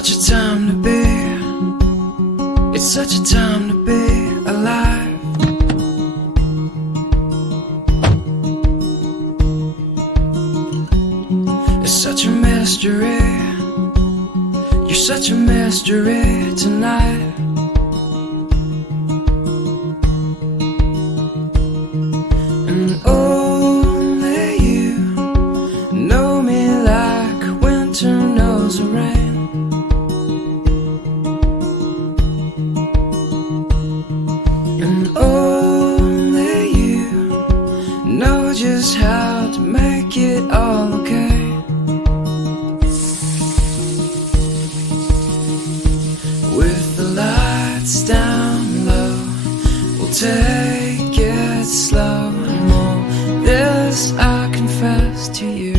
such a time to be, it's such a time to be alive. It's such a mystery, you're such a mystery tonight. And only you know me like winter knows the rain. And only you know just how to make it all okay. With the lights down low, we'll take it slow. And all this I confess to you.